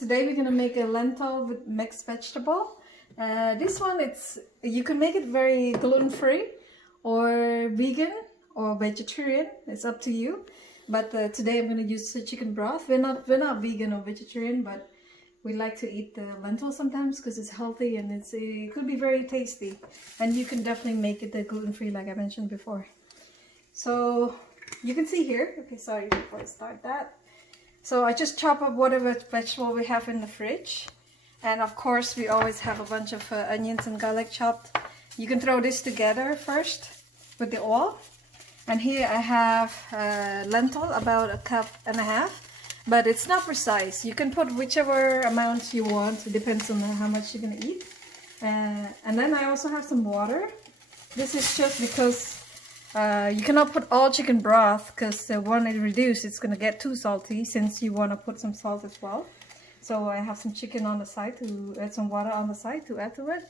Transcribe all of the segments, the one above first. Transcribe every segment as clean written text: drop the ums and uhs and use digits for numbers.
Today we're gonna make a lentil with mixed vegetable. This one, you can make it very gluten-free or vegan or vegetarian. It's up to you. But today I'm gonna use the chicken broth. We're not vegan or vegetarian, but we like to eat the lentil sometimes because it's healthy and it could be very tasty. And you can definitely make it gluten-free, like I mentioned before. So you can see here. Okay, sorry before I start that. So I just chop up whatever vegetable we have in the fridge. And of course we always have a bunch of onions and garlic chopped. You can throw this together first with the oil. And here I have lentil, about 1.5 cups. But it's not precise. You can put whichever amount you want. It depends on how much you're going to eat. And then I also have some water. This is just because you cannot put all chicken broth because when it reduces, it's going to get too salty since you want to put some salt as well. So I have some chicken on the side to add some water on the side to add to it.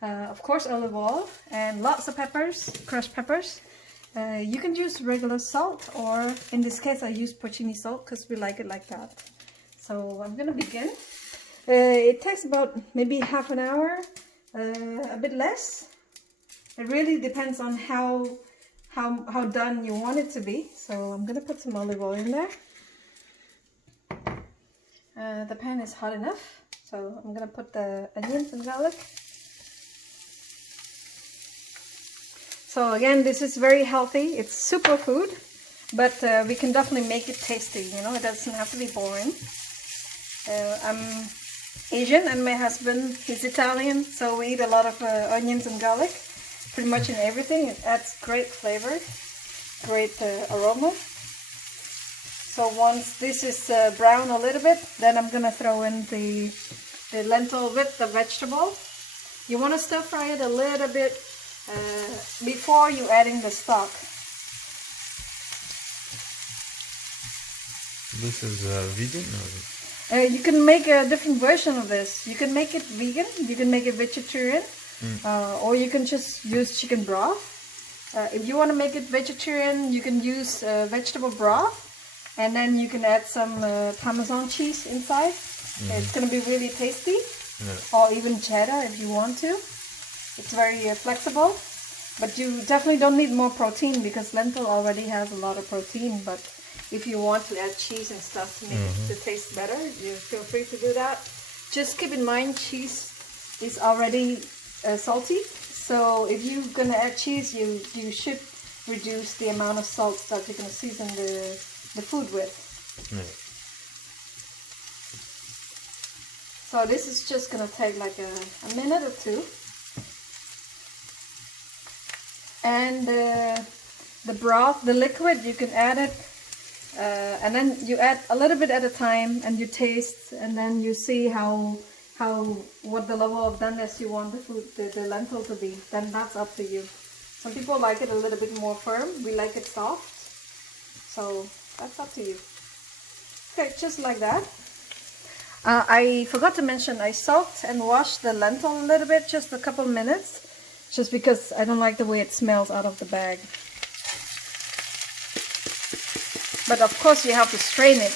Of course, olive oil and lots of peppers, crushed peppers. You can use regular salt, or in this case I use porcini salt because we like it like that. So I'm going to begin. It takes about maybe half an hour, a bit less. It really depends on how done you want it to be. So I'm going to put some olive oil in there. The pan is hot enough, so I'm going to put the onions and garlic. So again, this is very healthy. It's superfood, but we can definitely make it tasty. You know, it doesn't have to be boring. I'm Asian and my husband, he's Italian, so we eat a lot of onions and garlic. Pretty much in everything. It adds great flavor, great aroma. So once this is brown a little bit, then I'm gonna throw in the lentil with the vegetable. You want to stir fry it a little bit before you adding the stock. This is vegan? Or? You can make a different version of this. You can make it vegan, you can make it vegetarian. Or you can just use chicken broth. If you want to make it vegetarian, you can use vegetable broth, and then you can add some Parmesan cheese inside. It's going to be really tasty. Or even cheddar if you want to. It's very flexible, but you definitely don't need more protein because lentil already has a lot of protein. But if you want to add cheese and stuff to make it to taste better, you feel free to do that. Just keep in mind, cheese is already salty, so if you're gonna add cheese, you should reduce the amount of salt that you're gonna season the food with. So this is just gonna take like a minute or two, and the broth, the liquid, you can add it, and then you add a little bit at a time, and you taste, and then you see what the level of doneness you want the lentil to be. Then that's up to you. Some people like it a little bit more firm. We like it soft. So that's up to you. Okay, just like that. I forgot to mention, I soaked and washed the lentil a little bit, just a couple minutes, just because I don't like the way it smells out of the bag. But of course you have to strain it.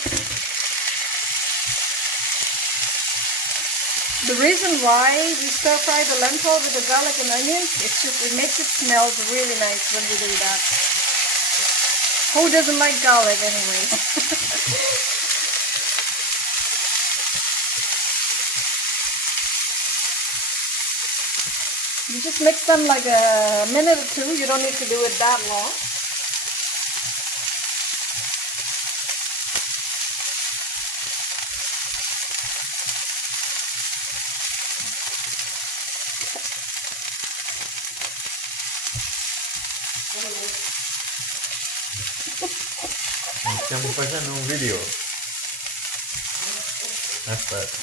The reason why we stir fry the lentil with the garlic and onions, it makes it smell really nice when we do that. Who doesn't like garlic anyway? You just mix them like a minute or two. You don't need to do it that long. Stiamo facendo un video. Aspetta.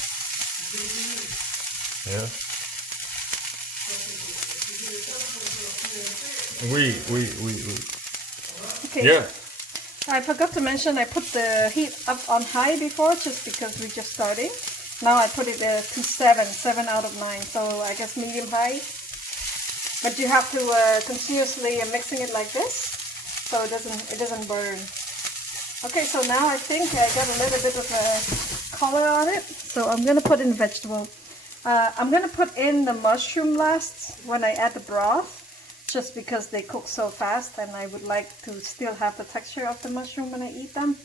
Yeah. Oui. Okay. Yeah. I forgot to mention I put the heat up on high before, just because we're just starting. Now I put it to 7 out of 9, so I guess medium high. But you have to continuously mixing it like this, so it doesn't burn. Okay, so now I think I got a little bit of color on it. So I'm gonna put in vegetable. I'm gonna put in the mushroom last when I add the broth, just because they cook so fast and I would like to still have the texture of the mushroom when I eat them.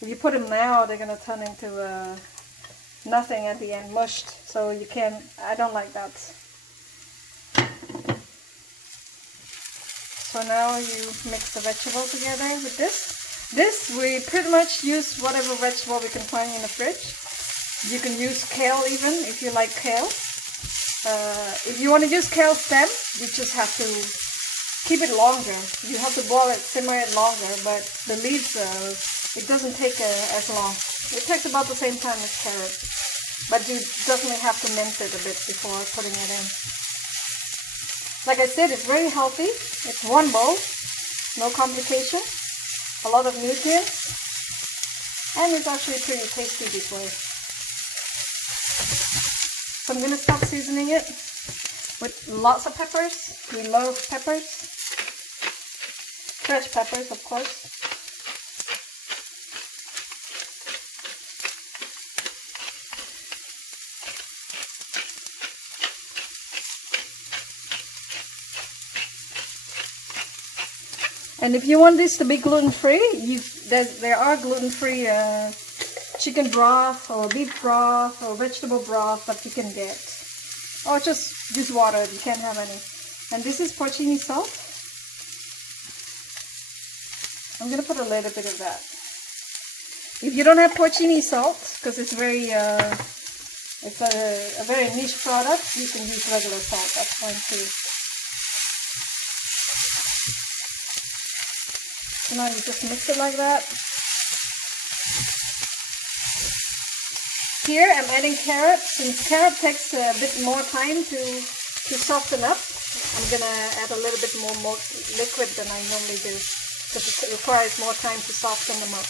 If you put them now, they're gonna turn into nothing at the end, mushed. So you can't, I don't like that. So now you mix the vegetable together with this. This, we pretty much use whatever vegetable we can find in the fridge. You can use kale even, if you like kale. If you want to use kale stem, you just have to keep it longer. You have to boil it, simmer it longer, but the leaves, it doesn't take as long. It takes about the same time as carrot. But you definitely have to mince it a bit before putting it in. Like I said, it's very healthy. It's one bowl, no complication, a lot of nutrients, and it's actually pretty tasty this way. So I'm going to start seasoning it with lots of peppers. We love peppers. Fresh peppers, of course. And if you want this to be gluten-free, there are gluten-free chicken broth or beef broth or vegetable broth that you can get. Or just water, you can't have any. And this is porcini salt. I'm going to put a little bit of that. If you don't have porcini salt, because it's very, it's a very niche product, you can use regular salt, that's fine too. So now you just mix it like that. Here I'm adding carrot. Since carrot takes a bit more time to soften up, I'm gonna add a little bit more liquid than I normally do, because it requires more time to soften them up.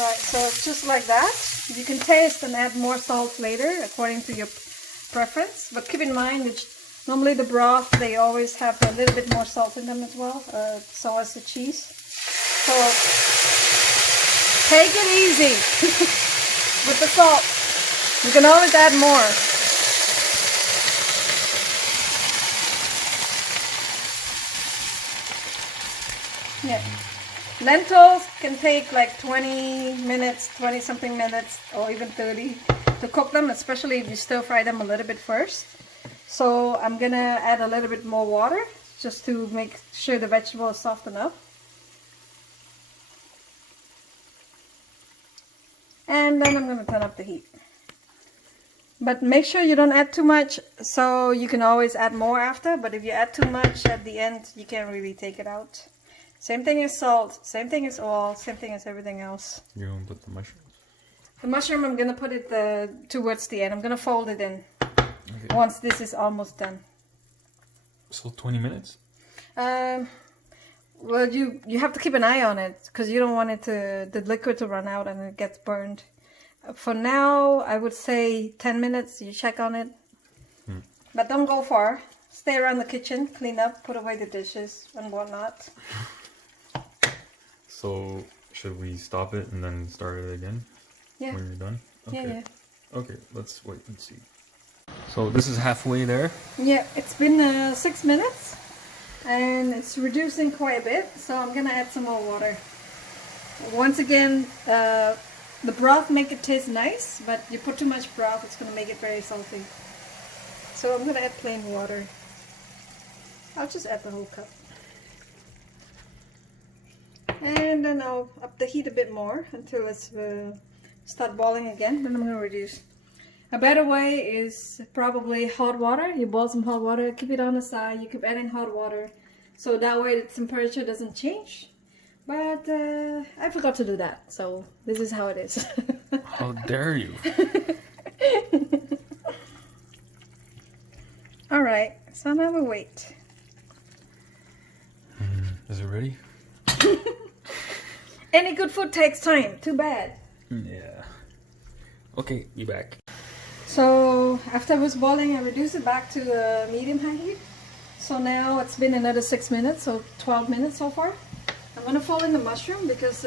Alright, so it's just like that. You can taste and add more salt later according to your preference, but keep in mind that normally the broth, they always have a little bit more salt in them as well, so as the cheese. So take it easy with the salt. You can always add more. Yeah. Lentils can take like 20 minutes, 20 something minutes, or even 30 to cook them, especially if you stir fry them a little bit first. So I'm gonna add a little bit more water just to make sure the vegetable is soft enough. And then I'm gonna turn up the heat. But make sure you don't add too much, so you can always add more after, but if you add too much at the end, you can't really take it out. Same thing as salt, same thing as oil, same thing as everything else. You're gonna put the mushrooms? The mushroom, I'm gonna put it towards the end. I'm gonna fold it in. Okay. Once this is almost done. So 20 minutes? Well, you have to keep an eye on it, because you don't want it the liquid to run out and it gets burned. For now, I would say 10 minutes, you check on it. But don't go far. Stay around the kitchen, clean up, put away the dishes and whatnot. So, should we stop it and then start it again? Yeah. When you're done? Okay. Yeah. Okay, let's wait and see. So this is halfway there? Yeah, it's been 6 minutes and it's reducing quite a bit, so I'm gonna add some more water. Once again, the broth make it taste nice, but you put too much broth, it's gonna make it very salty. So I'm gonna add plain water. I'll just add the whole cup. And then I'll up the heat a bit more until it's start boiling again, then I'm gonna reduce. A better way is probably hot water. You boil some hot water, keep it on the side, you keep adding hot water, so that way the temperature doesn't change. But I forgot to do that, so this is how it is. How dare you? Alright, so now we wait. Is it ready? Any good food takes time, too bad. Yeah. Okay, be back. So after it was boiling, I reduced it back to medium high heat. So now it's been another 6 minutes, so 12 minutes so far. I'm gonna fold in the mushroom because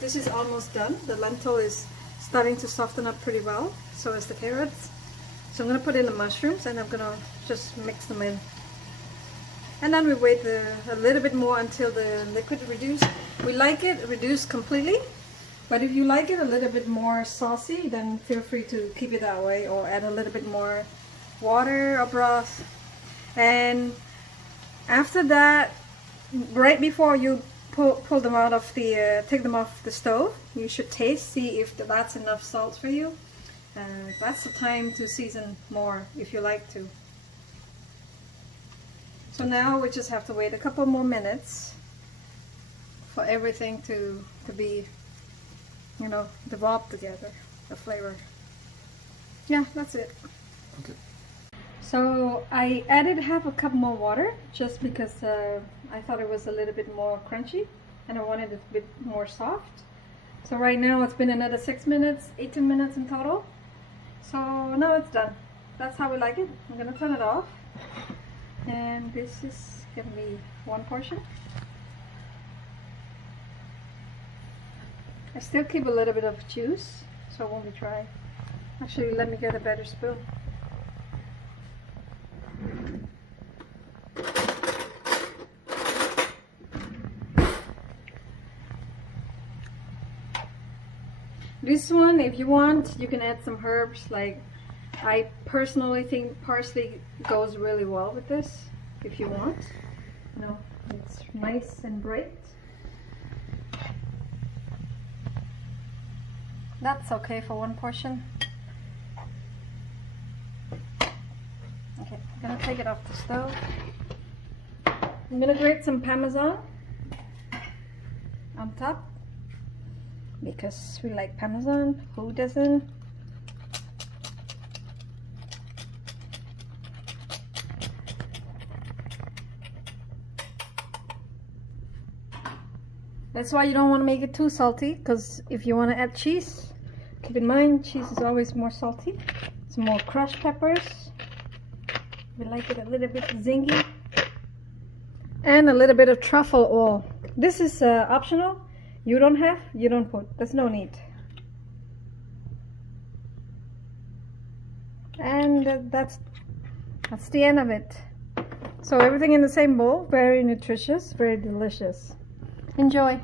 this is almost done. The lentil is starting to soften up pretty well, so is the carrots. So I'm gonna put in the mushrooms and I'm gonna just mix them in. And then we wait a little bit more until the liquid reduces. We like it reduced completely, but if you like it a little bit more saucy, then feel free to keep it that way or add a little bit more water or broth. And after that, right before you pull them out of the, take them off the stove, you should taste, see if that's enough salt for you. That's the time to season more if you like to. So now we just have to wait a couple more minutes for everything to be, you know, developed together, the flavor. Yeah, that's it. Okay. So I added half a cup more water just because I thought it was a little bit more crunchy and I wanted it a bit more soft. So right now it's been another 6 minutes, 18 minutes in total. So now it's done. That's how we like it. I'm gonna turn it off. And this is gonna be one portion. I still keep a little bit of juice, so it won't be dry. Actually, let me get a better spoon. This one, if you want, you can add some herbs. Like, I personally think parsley goes really well with this, if you want. You know, it's nice and bright. That's okay for one portion. Okay, I'm gonna take it off the stove. I'm gonna grate some Parmesan on top because we like Parmesan. Who doesn't? That's why you don't want to make it too salty, because if you want to add cheese, keep in mind cheese is always more salty. Some more crushed peppers. We like it a little bit zingy. And a little bit of truffle oil. This is optional. You don't have, you don't put. There's no need. And that's the end of it. So everything in the same bowl. Very nutritious, very delicious. Enjoy.